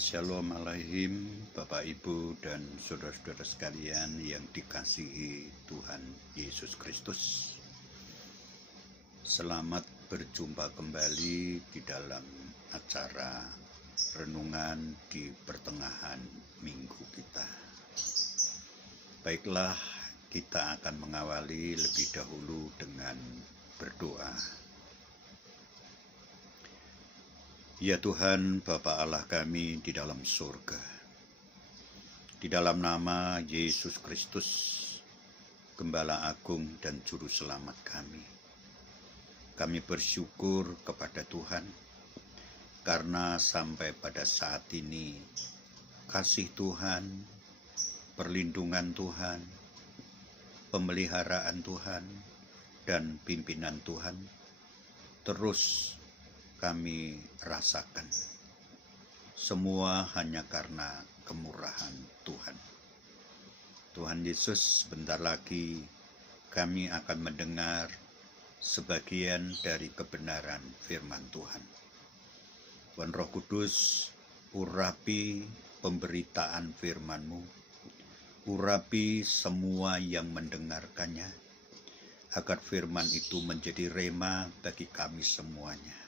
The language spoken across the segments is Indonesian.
Shalom alaihim, Bapak Ibu dan saudara-saudara sekalian yang dikasihi Tuhan Yesus Kristus. Selamat berjumpa kembali di dalam acara renungan di pertengahan minggu kita. Baiklah, kita akan mengawali lebih dahulu dengan berdoa. Ya Tuhan, Bapa Allah kami di dalam surga, di dalam nama Yesus Kristus, Gembala Agung dan Juru Selamat kami bersyukur kepada Tuhan, karena sampai pada saat ini, kasih Tuhan, perlindungan Tuhan, pemeliharaan Tuhan, dan pimpinan Tuhan, terus kami rasakan. Semua hanya karena kemurahan Tuhan. Tuhan Yesus, sebentar lagi kami akan mendengar sebagian dari kebenaran firman Tuhan. Tuhan Roh Kudus, urapi pemberitaan firman-Mu, urapi semua yang mendengarkannya, agar firman itu menjadi rema bagi kami semuanya,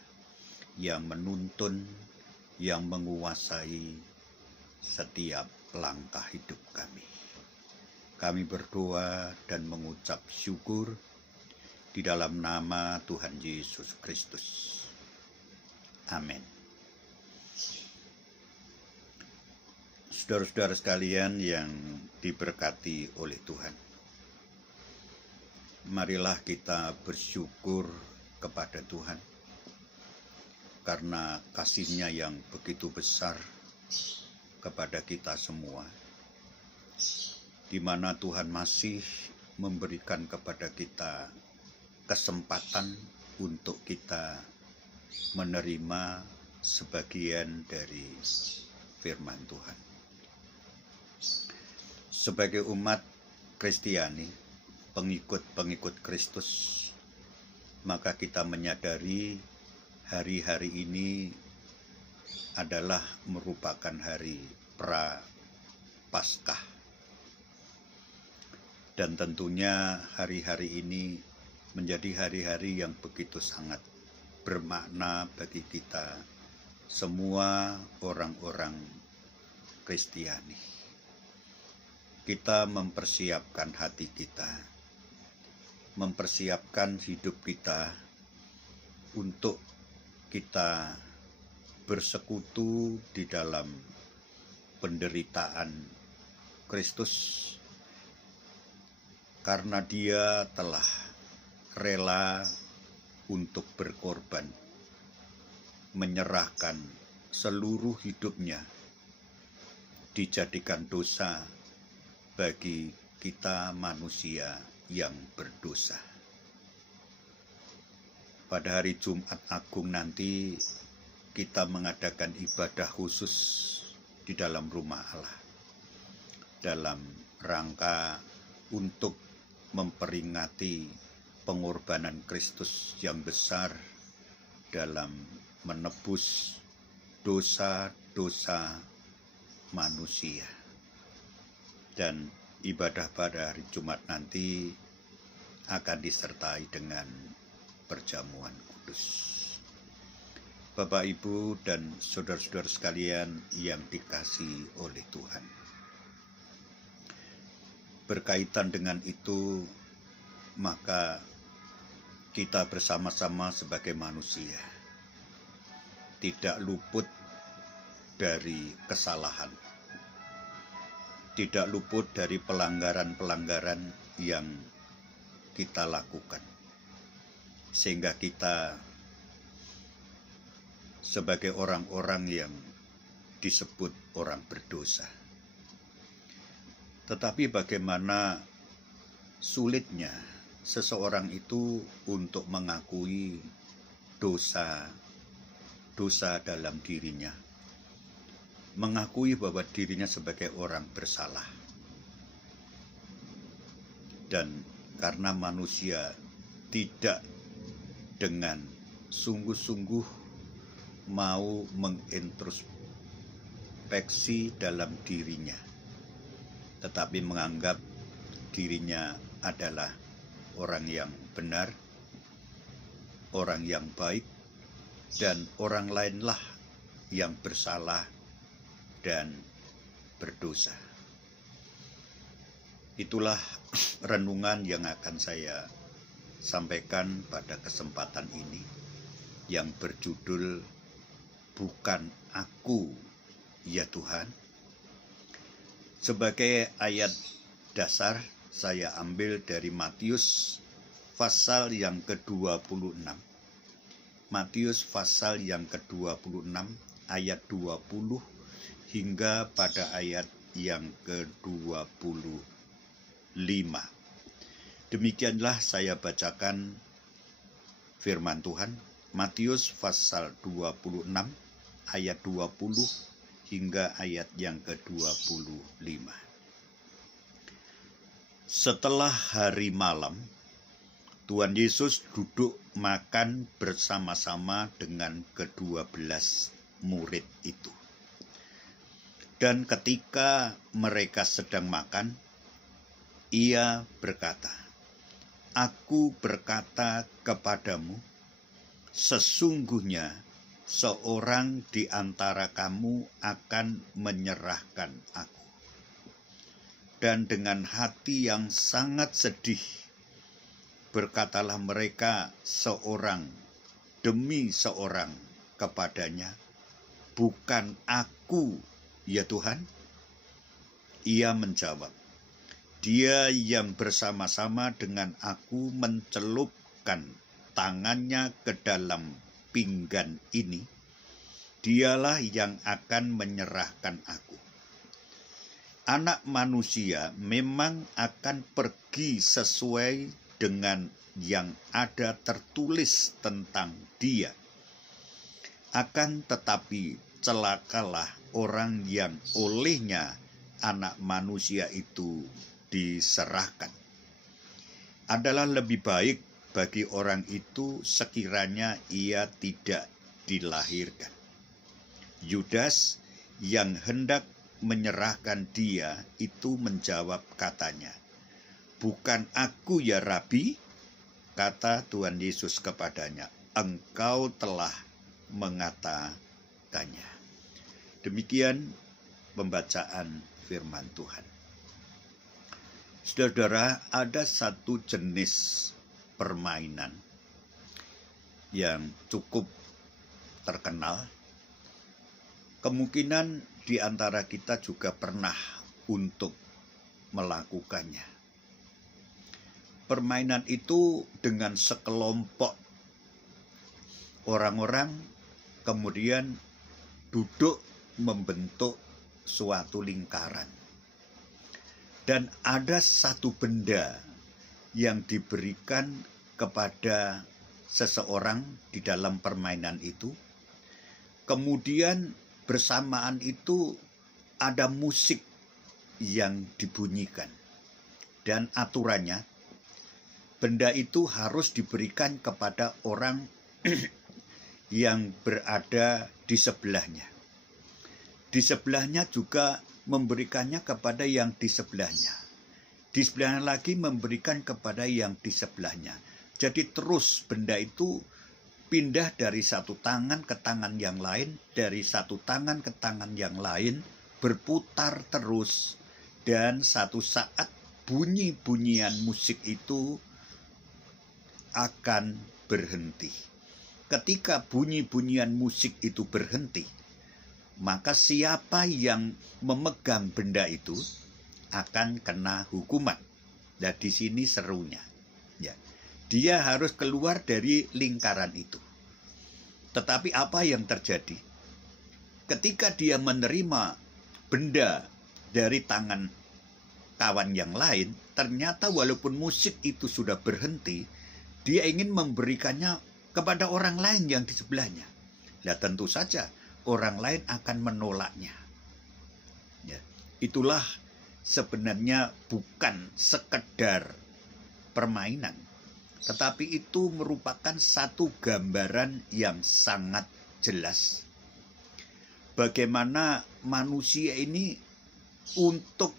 yang menuntun, yang menguasai setiap langkah hidup kami. Kami berdoa dan mengucap syukur di dalam nama Tuhan Yesus Kristus. Amin. Saudara-saudara sekalian yang diberkati oleh Tuhan, marilah kita bersyukur kepada Tuhan karena kasih-Nya yang begitu besar kepada kita semua, di mana Tuhan masih memberikan kepada kita kesempatan untuk kita menerima sebagian dari firman Tuhan. Sebagai umat Kristiani, pengikut-pengikut Kristus, maka kita menyadari hari-hari ini adalah merupakan hari pra-Paskah. Dan tentunya hari-hari ini menjadi hari-hari yang begitu sangat bermakna bagi kita semua orang-orang Kristiani. Kita mempersiapkan hati kita, mempersiapkan hidup kita untuk kita bersekutu di dalam penderitaan Kristus, karena Dia telah rela untuk berkorban, menyerahkan seluruh hidupnya, dijadikan dosa bagi kita manusia yang berdosa. Pada hari Jumat Agung nanti kita mengadakan ibadah khusus di dalam rumah Allah, dalam rangka untuk memperingati pengorbanan Kristus yang besar dalam menebus dosa-dosa manusia. Dan ibadah pada hari Jumat nanti akan disertai dengan perjamuan kudus. Bapak, Ibu, dan saudara-saudara sekalian yang dikasihi oleh Tuhan, berkaitan dengan itu, maka kita bersama-sama sebagai manusia tidak luput dari kesalahan, tidak luput dari pelanggaran-pelanggaran yang kita lakukan, sehingga kita sebagai orang-orang yang disebut orang berdosa. Tetapi bagaimana sulitnya seseorang itu untuk mengakui dosa dalam dirinya, mengakui bahwa dirinya sebagai orang bersalah. Dan karena manusia tidak dengan sungguh-sungguh mau perfeksi dalam dirinya, tetapi menganggap dirinya adalah orang yang benar, orang yang baik, dan orang lainlah yang bersalah dan berdosa. Itulah renungan yang akan saya sampaikan pada kesempatan ini, yang berjudul Bukan Aku, Ya Tuhan. Sebagai ayat dasar, saya ambil dari Matius pasal yang ke-26. Matius pasal yang ke-26 ayat 20 hingga pada ayat yang ke-25. Demikianlah saya bacakan firman Tuhan. Matius pasal 26 ayat 20 hingga ayat yang ke-25. Setelah hari malam, Tuhan Yesus duduk makan bersama-sama dengan ke-12 murid itu. Dan ketika mereka sedang makan, Ia berkata, "Aku berkata kepadamu, sesungguhnya seorang di antara kamu akan menyerahkan aku." Dan dengan hati yang sangat sedih, berkatalah mereka seorang demi seorang kepadanya, "Bukan aku, ya Tuhan?" Ia menjawab, "Dia yang bersama-sama dengan aku mencelupkan tangannya ke dalam pinggan ini, dialah yang akan menyerahkan aku. Anak manusia memang akan pergi sesuai dengan yang ada tertulis tentang dia. Akan tetapi celakalah orang yang olehnya anak manusia itu diserahkan. Adalah lebih baik bagi orang itu sekiranya ia tidak dilahirkan." Yudas yang hendak menyerahkan dia itu menjawab katanya, "Bukan aku ya Rabi?" Kata Tuhan Yesus kepadanya, "Engkau telah mengatakannya." Demikian pembacaan firman Tuhan. Saudara, ada satu jenis permainan yang cukup terkenal. Kemungkinan di antara kita juga pernah untuk melakukannya. Permainan itu dengan sekelompok orang-orang kemudian duduk membentuk suatu lingkaran. Dan ada satu benda yang diberikan kepada seseorang di dalam permainan itu. Kemudian bersamaan itu ada musik yang dibunyikan. Dan aturannya, benda itu harus diberikan kepada orang yang berada di sebelahnya. Di sebelahnya juga memberikannya kepada yang di sebelahnya. Di sebelahnya lagi memberikan kepada yang di sebelahnya. Jadi terus benda itu pindah dari satu tangan ke tangan yang lain, dari satu tangan ke tangan yang lain, berputar terus. Dan satu saat bunyi-bunyian musik itu akan berhenti. Ketika bunyi-bunyian musik itu berhenti, maka siapa yang memegang benda itu akan kena hukuman. Dan di sini serunya. Ya. Dia harus keluar dari lingkaran itu. Tetapi apa yang terjadi? Ketika dia menerima benda dari tangan kawan yang lain, ternyata walaupun musik itu sudah berhenti, dia ingin memberikannya kepada orang lain yang di sebelahnya. Nah, tentu saja orang lain akan menolaknya. Ya, itulah sebenarnya bukan sekedar permainan, tetapi itu merupakan satu gambaran yang sangat jelas bagaimana manusia ini untuk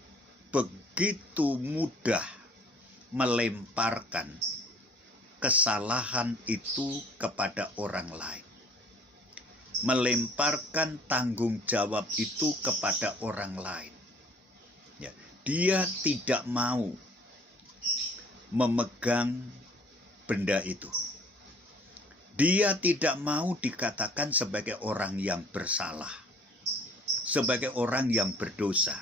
begitu mudah melemparkan kesalahan itu kepada orang lain. Melemparkan tanggung jawab itu kepada orang lain. Ya, dia tidak mau memegang benda itu. Dia tidak mau dikatakan sebagai orang yang bersalah, sebagai orang yang berdosa,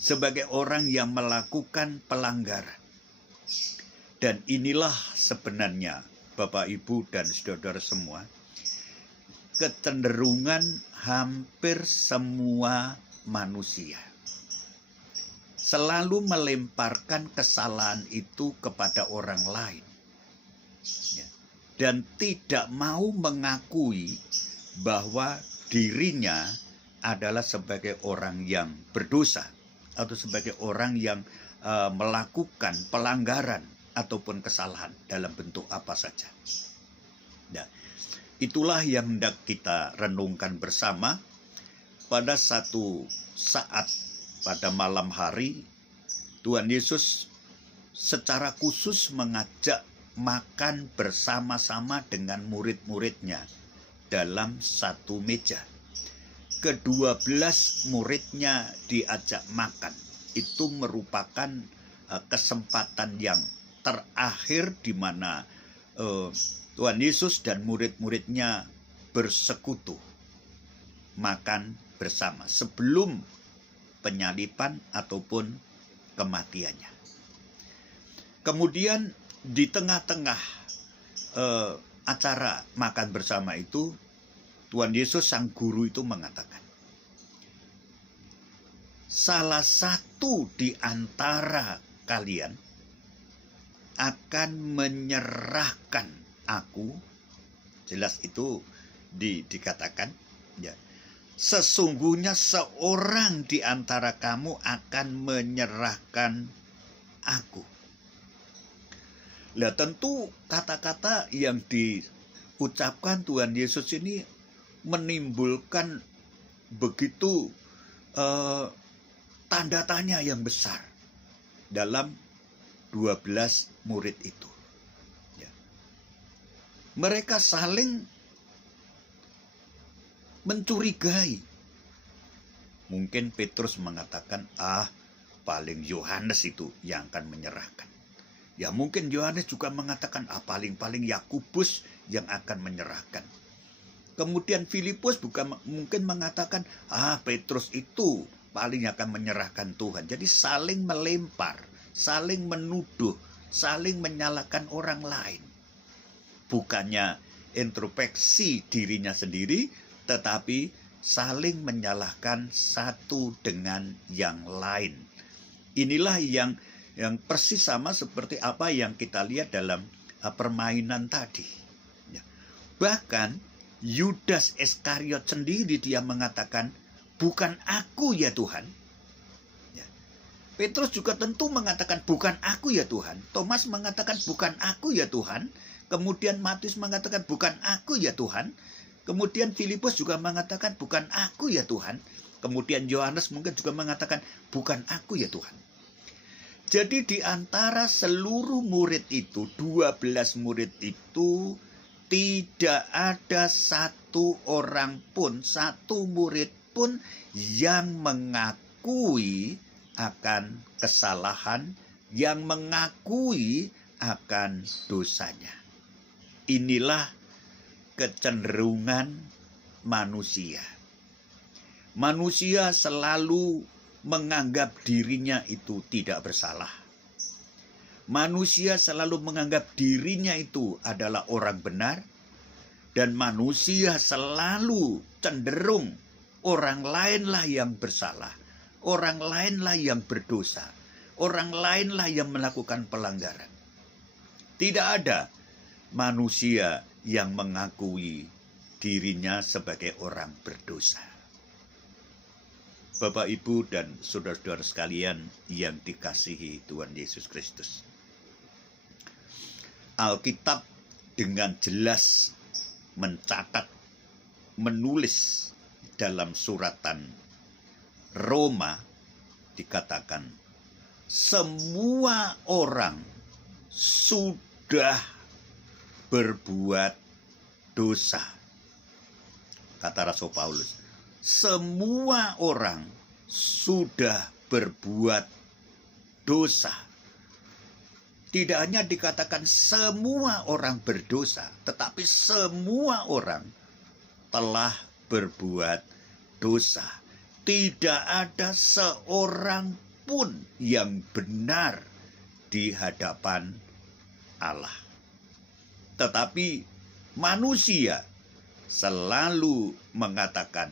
sebagai orang yang melakukan pelanggaran. Dan inilah sebenarnya Bapak, Ibu, dan saudara semua, kecenderungan hampir semua manusia. Selalu melemparkan kesalahan itu kepada orang lain. Dan tidak mau mengakui bahwa dirinya adalah sebagai orang yang berdosa atau sebagai orang yang melakukan pelanggaran ataupun kesalahan dalam bentuk apa saja. Nah, itulah yang hendak kita renungkan bersama pada satu saat pada malam hari. Tuhan Yesus secara khusus mengajak makan bersama-sama dengan murid-muridnya dalam satu meja. Ke-12 muridnya diajak makan. Itu merupakan kesempatan yang terakhir di mana Tuhan Yesus dan murid-muridnya bersekutu makan bersama sebelum penyaliban ataupun kematiannya. Kemudian di tengah-tengah acara makan bersama itu, Tuhan Yesus sang guru itu mengatakan, salah satu di antara kalian akan menyerahkan aku. Jelas itu dikatakan, ya, sesungguhnya seorang di antara kamu akan menyerahkan aku. Lah tentu kata-kata yang diucapkan Tuhan Yesus ini menimbulkan begitu tanda tanya yang besar dalam 12 murid itu. Ya. Mereka saling mencurigai. Mungkin Petrus mengatakan, paling Yohanes itu yang akan menyerahkan. Ya mungkin Yohanes juga mengatakan, paling-paling Yakobus yang akan menyerahkan. Kemudian Filipus mungkin mengatakan, Petrus itu paling akan menyerahkan Tuhan. Jadi saling melempar, saling menuduh, saling menyalahkan orang lain. Bukannya introspeksi dirinya sendiri, tetapi saling menyalahkan satu dengan yang lain. Inilah yang persis sama seperti apa yang kita lihat dalam permainan tadi. Ya. Bahkan Yudas Iskariot sendiri dia mengatakan, bukan aku ya Tuhan. Ya. Petrus juga tentu mengatakan, bukan aku ya Tuhan. Thomas mengatakan, bukan aku ya Tuhan. Kemudian Matius mengatakan, bukan aku ya Tuhan. Kemudian Filipus juga mengatakan, bukan aku ya Tuhan. Kemudian Yohanes mungkin juga mengatakan, bukan aku ya Tuhan. Jadi di antara seluruh murid itu, 12 murid itu, tidak ada satu orang pun, satu murid pun yang mengakui akan kesalahan, yang mengakui akan dosanya. Inilah kecenderungan manusia. Manusia selalu menganggap dirinya itu tidak bersalah. Manusia selalu menganggap dirinya itu adalah orang benar. Dan manusia selalu cenderung orang lainlah yang bersalah. Orang lainlah yang berdosa. Orang lainlah yang melakukan pelanggaran. Tidak ada manusia yang mengakui dirinya sebagai orang berdosa. Bapak, Ibu, dan saudara-saudara sekalian yang dikasihi Tuhan Yesus Kristus. Alkitab dengan jelas mencatat, menulis dalam suratan Roma dikatakan semua orang sudah berbuat dosa. Kata Rasul Paulus, semua orang sudah berbuat dosa. Tidak hanya dikatakan semua orang berdosa, tetapi semua orang telah berbuat dosa. Tidak ada seorang pun yang benar di hadapan Allah. Tetapi manusia selalu mengatakan,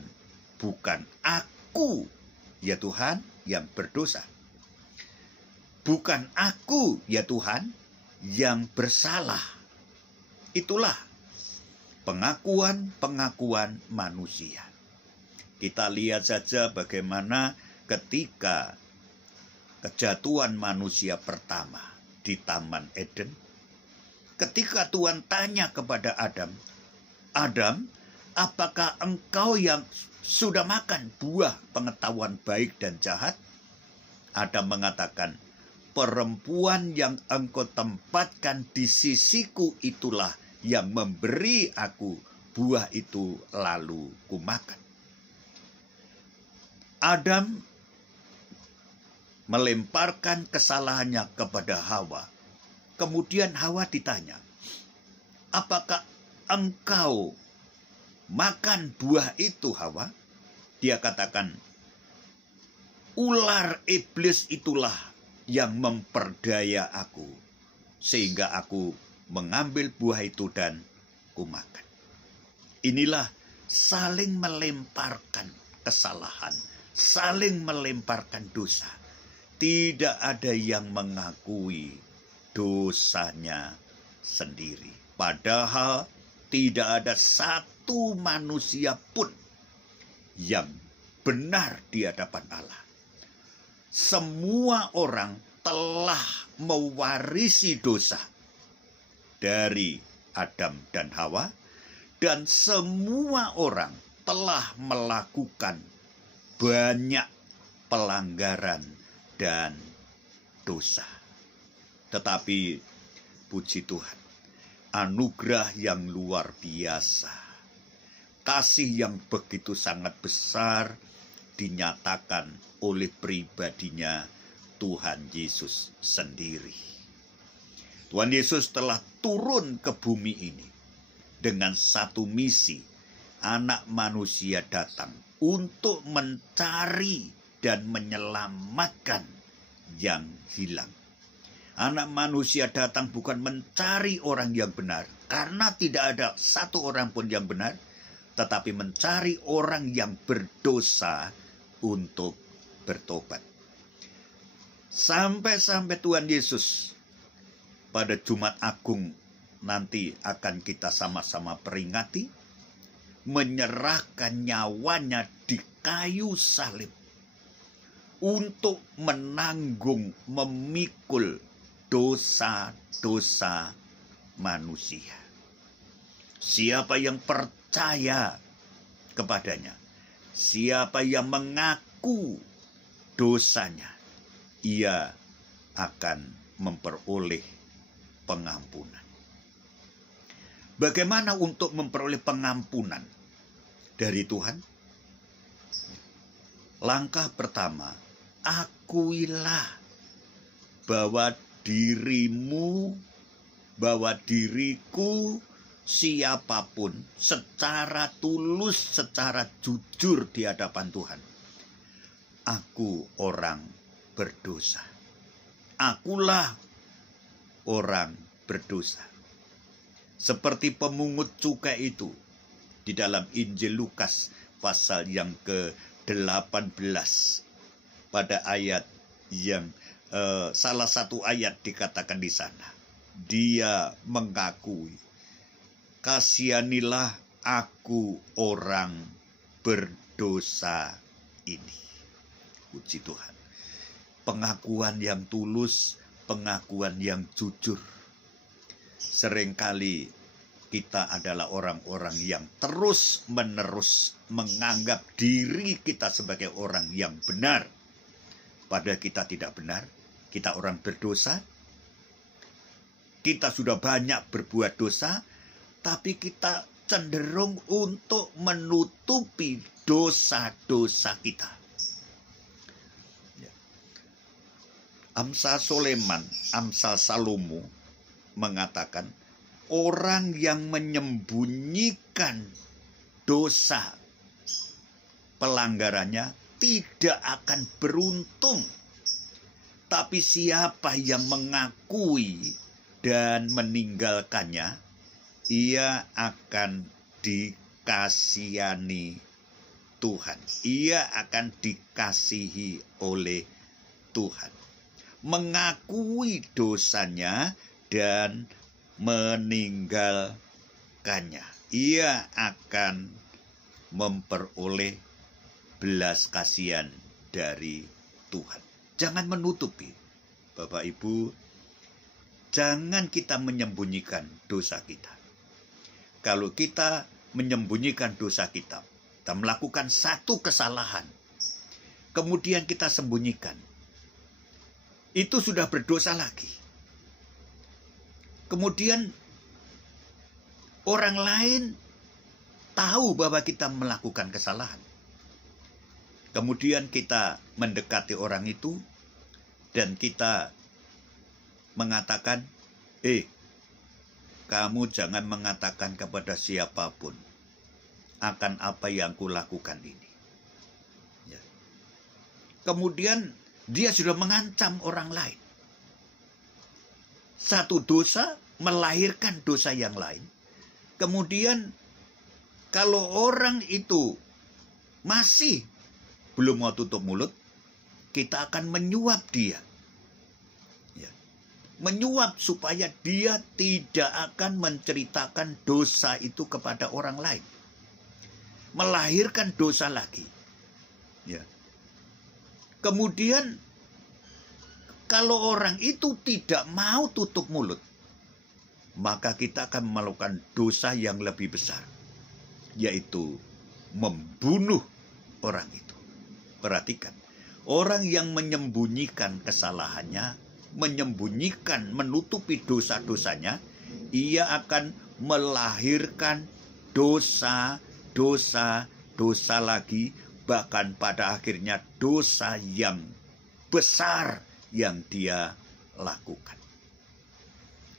bukan aku, ya Tuhan, yang berdosa. Bukan aku, ya Tuhan, yang bersalah. Itulah pengakuan-pengakuan manusia. Kita lihat saja bagaimana ketika kejatuhan manusia pertama di Taman Eden. Ketika Tuhan tanya kepada Adam, Adam, apakah engkau yang sudah makan buah pengetahuan baik dan jahat? Adam mengatakan, perempuan yang engkau tempatkan di sisiku itulah yang memberi aku buah itu lalu kumakan. Adam melemparkan kesalahannya kepada Hawa. Kemudian Hawa ditanya, apakah engkau makan buah itu, Hawa? Dia katakan, ular iblis itulah yang memperdaya aku, sehingga aku mengambil buah itu dan kumakan. Inilah saling melemparkan kesalahan, saling melemparkan dosa. Tidak ada yang mengakui dosanya sendiri. Padahal tidak ada satu manusia pun yang benar di hadapan Allah. Semua orang telah mewarisi dosa dari Adam dan Hawa, dan semua orang telah melakukan banyak pelanggaran dan dosa. Tetapi puji Tuhan, anugerah yang luar biasa, kasih yang begitu sangat besar dinyatakan oleh pribadinya Tuhan Yesus sendiri. Tuhan Yesus telah turun ke bumi ini dengan satu misi. Anak manusia datang untuk mencari dan menyelamatkan yang hilang. Anak manusia datang bukan mencari orang yang benar, karena tidak ada satu orang pun yang benar, tetapi mencari orang yang berdosa untuk bertobat. Sampai-sampai Tuhan Yesus pada Jumat Agung nanti akan kita sama-sama peringati, menyerahkan nyawanya di kayu salib untuk menanggung, memikul dosa-dosa manusia. Siapa yang percaya kepadanya, siapa yang mengaku dosanya, ia akan memperoleh pengampunan. Bagaimana untuk memperoleh pengampunan dari Tuhan? Langkah pertama, akuilah bahwa dirimu, bahwa diriku, siapapun secara tulus, secara jujur di hadapan Tuhan, aku orang berdosa. Akulah orang berdosa. Seperti pemungut cukai itu di dalam Injil Lukas pasal yang ke-18 pada ayat yang salah satu ayat dikatakan di sana. Dia mengakui, kasihanilah aku orang berdosa ini. Puji Tuhan. Pengakuan yang tulus, pengakuan yang jujur. Seringkali kita adalah orang-orang yang terus-menerus menganggap diri kita sebagai orang yang benar. Padahal kita tidak benar, kita orang berdosa. Kita sudah banyak berbuat dosa, tapi kita cenderung untuk menutupi dosa-dosa kita. Amsal Soleman, Amsal Salomo mengatakan, orang yang menyembunyikan dosa pelanggarannya tidak akan beruntung. Tapi siapa yang mengakui dan meninggalkannya, ia akan dikasihani Tuhan. Ia akan dikasihi oleh Tuhan. Mengakui dosanya dan meninggalkannya, ia akan memperoleh belas kasihan dari Tuhan. Jangan menutupi, Bapak Ibu, jangan kita menyembunyikan dosa kita. Kalau kita menyembunyikan dosa kita melakukan satu kesalahan, kemudian kita sembunyikan, itu sudah berdosa lagi. Kemudian orang lain tahu bahwa kita melakukan kesalahan. Kemudian kita mendekati orang itu dan kita mengatakan, kamu jangan mengatakan kepada siapapun akan apa yang kulakukan ini. Ya. Kemudian dia sudah mengancam orang lain. Satu dosa melahirkan dosa yang lain. Kemudian kalau orang itu masih belum mau tutup mulut, kita akan menyuap dia. Ya. Menyuap supaya dia tidak akan menceritakan dosa itu kepada orang lain. Melahirkan dosa lagi. Ya. Kemudian kalau orang itu tidak mau tutup mulut, maka kita akan melakukan dosa yang lebih besar, yaitu membunuh orang itu. Perhatikan, orang yang menyembunyikan kesalahannya, menutupi dosa-dosanya, ia akan melahirkan dosa lagi, bahkan pada akhirnya dosa yang besar yang dia lakukan.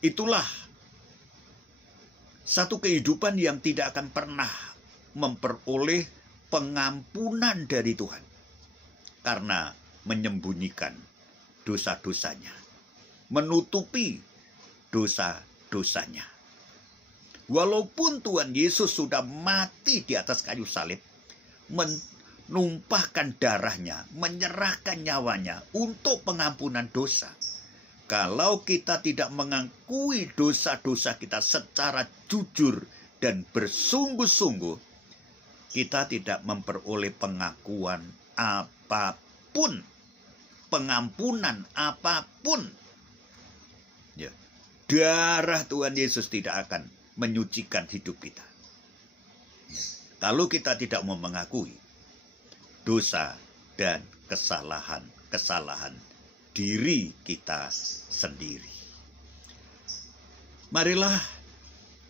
Itulah satu kehidupan yang tidak akan pernah memperoleh pengampunan dari Tuhan karena menyembunyikan dosa-dosanya, menutupi dosa-dosanya. Walaupun Tuhan Yesus sudah mati di atas kayu salib, menumpahkan darahnya, menyerahkan nyawanya untuk pengampunan dosa. Kalau kita tidak mengakui dosa-dosa kita secara jujur dan bersungguh-sungguh, kita tidak memperoleh pengakuan apapun, pengampunan apapun. Ya. Darah Tuhan Yesus tidak akan menyucikan hidup kita. Ya. Kalau kita tidak mau mengakui dosa dan kesalahan diri kita sendiri. Marilah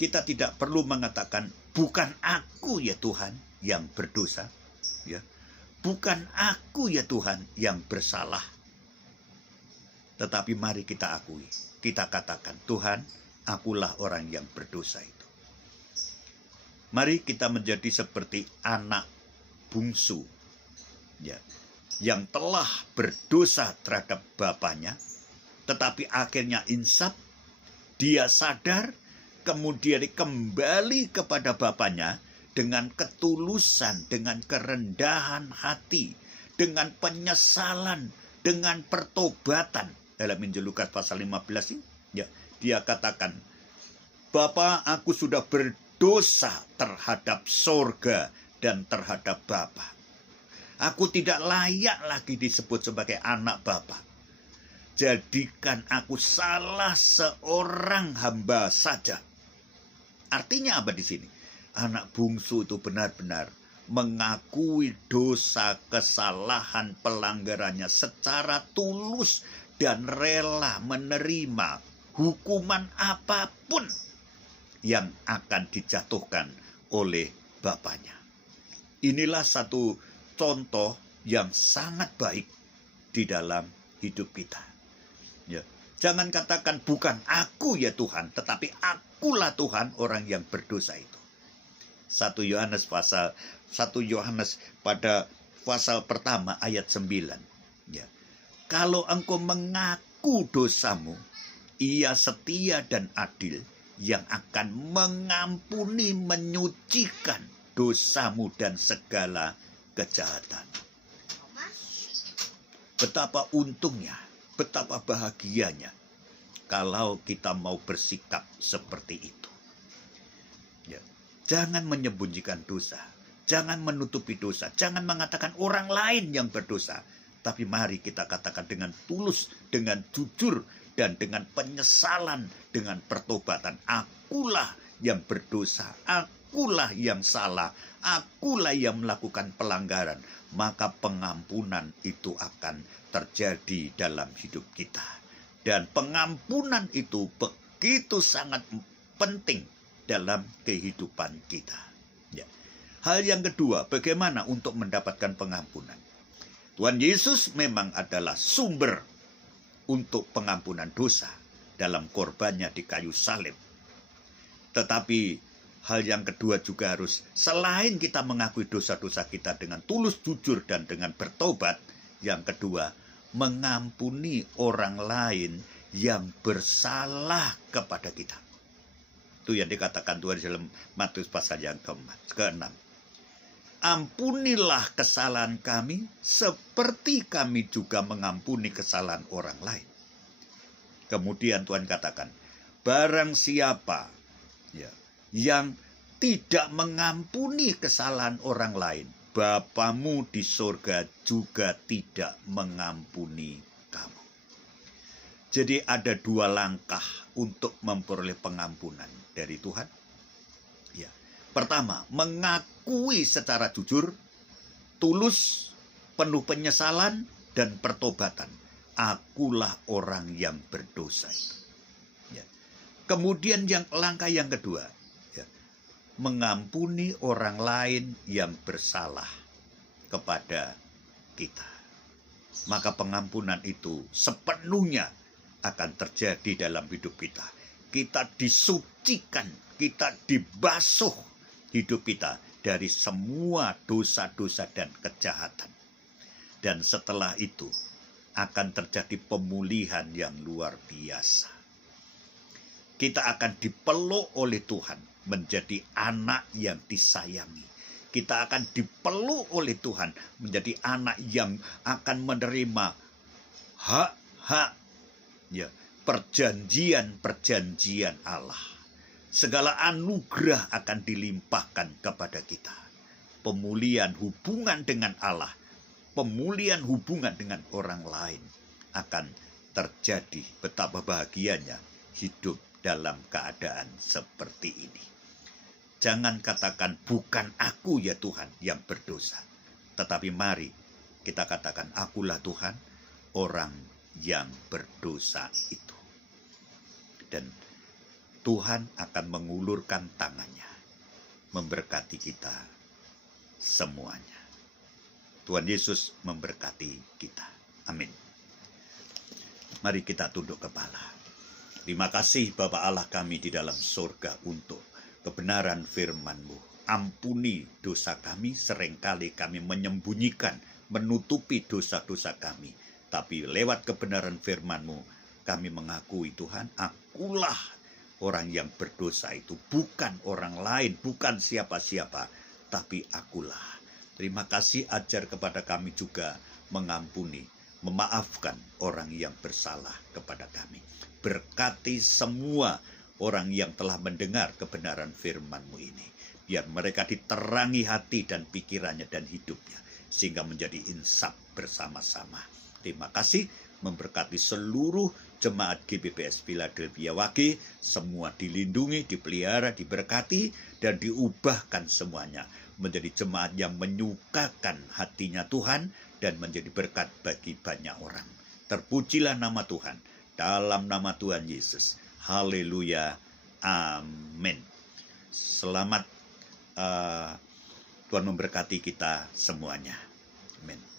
kita tidak perlu mengatakan, bukan aku ya Tuhan yang berdosa, ya. Bukan aku ya Tuhan yang bersalah. Tetapi mari kita akui, kita katakan, Tuhan, akulah orang yang berdosa itu. Mari kita menjadi seperti anak bungsu, ya, yang telah berdosa terhadap bapaknya, tetapi akhirnya insaf, dia sadar, kemudian kembali kepada bapaknya dengan ketulusan, dengan kerendahan hati, dengan penyesalan, dengan pertobatan. Dalam Injil Lukas pasal 15 ini, ya, dia katakan, Bapa, aku sudah berdosa terhadap sorga dan terhadap Bapa. Aku tidak layak lagi disebut sebagai anak Bapa. Jadikan aku salah seorang hamba saja. Artinya apa di sini? Anak bungsu itu benar-benar mengakui dosa, kesalahan, pelanggarannya secara tulus dan rela menerima hukuman apapun yang akan dijatuhkan oleh bapaknya. Inilah satu contoh yang sangat baik di dalam hidup kita. Ya. Jangan katakan bukan aku ya Tuhan, tetapi akulah Tuhan orang yang berdosa itu. 1 Yohanes pada pasal pertama ayat 9. Ya. Kalau engkau mengaku dosamu, Ia setia dan adil yang akan mengampuni, menyucikan dosamu dan segala kejahatan. Betapa untungnya, betapa bahagianya kalau kita mau bersikap seperti itu. Ya. Jangan menyembunyikan dosa, jangan menutupi dosa, jangan mengatakan orang lain yang berdosa. Tapi mari kita katakan dengan tulus, dengan jujur, dan dengan penyesalan, dengan pertobatan. Akulah yang berdosa, akulah yang salah, akulah yang melakukan pelanggaran. Maka pengampunan itu akan terjadi dalam hidup kita. Dan pengampunan itu begitu sangat penting dalam kehidupan kita. Ya. Hal yang kedua, bagaimana untuk mendapatkan pengampunan? Tuhan Yesus memang adalah sumber untuk pengampunan dosa dalam korbannya di kayu salib. Tetapi hal yang kedua juga harus, selain kita mengakui dosa-dosa kita dengan tulus, jujur, dan dengan bertobat, yang kedua, mengampuni orang lain yang bersalah kepada kita. Itu yang dikatakan Tuhan dalam Matius pasal yang ke-6. Ampunilah kesalahan kami seperti kami juga mengampuni kesalahan orang lain. Kemudian Tuhan katakan, barang siapa yang tidak mengampuni kesalahan orang lain, Bapamu di surga juga tidak mengampuni kamu. Jadi ada dua langkah untuk memperoleh pengampunan dari Tuhan. Ya. Pertama, mengakui secara jujur, tulus, penuh penyesalan dan pertobatan. Akulah orang yang berdosa itu. Ya. Kemudian langkah yang kedua, ya, mengampuni orang lain yang bersalah kepada kita. Maka pengampunan itu sepenuhnya akan terjadi dalam hidup kita. Kita disucikan, kita dibasuh hidup kita dari semua dosa-dosa dan kejahatan. Dan setelah itu akan terjadi pemulihan yang luar biasa. Kita akan dipeluk oleh Tuhan menjadi anak yang disayangi. Kita akan dipeluk oleh Tuhan menjadi anak yang akan menerima hak-hak, ya, perjanjian-perjanjian Allah. Segala anugerah akan dilimpahkan kepada kita. Pemulihan hubungan dengan Allah, pemulihan hubungan dengan orang lain akan terjadi. Betapa bahagianya hidup dalam keadaan seperti ini. Jangan katakan bukan aku ya Tuhan yang berdosa. Tetapi mari kita katakan akulah Tuhan orang yang berdosa itu. Dan Tuhan akan mengulurkan tangannya, memberkati kita semuanya. Tuhan Yesus memberkati kita. Amin. Mari kita tunduk kepala. Terima kasih Bapa Allah kami di dalam surga untuk kebenaran firman-Mu. Ampuni dosa kami, seringkali kami menyembunyikan, menutupi dosa-dosa kami. Tapi lewat kebenaran firman-Mu, kami mengakui Tuhan, akulah orang yang berdosa itu. Bukan orang lain, bukan siapa-siapa, tapi akulah. Terima kasih, ajar kepada kami juga mengampuni, memaafkan orang yang bersalah kepada kami. Berkati semua orang yang telah mendengar kebenaran firman-Mu ini. Biar mereka diterangi hati dan pikirannya dan hidupnya. Sehingga menjadi insaf bersama-sama. Terima kasih. memberkati seluruh jemaat GBPS Philadelphia Wage, semua dilindungi, dipelihara, diberkati, dan diubahkan semuanya menjadi jemaat yang menyukakan hatinya Tuhan dan menjadi berkat bagi banyak orang. Terpujilah nama Tuhan, dalam nama Tuhan Yesus. Haleluya. Amin. Selamat Tuhan memberkati kita semuanya. Amin.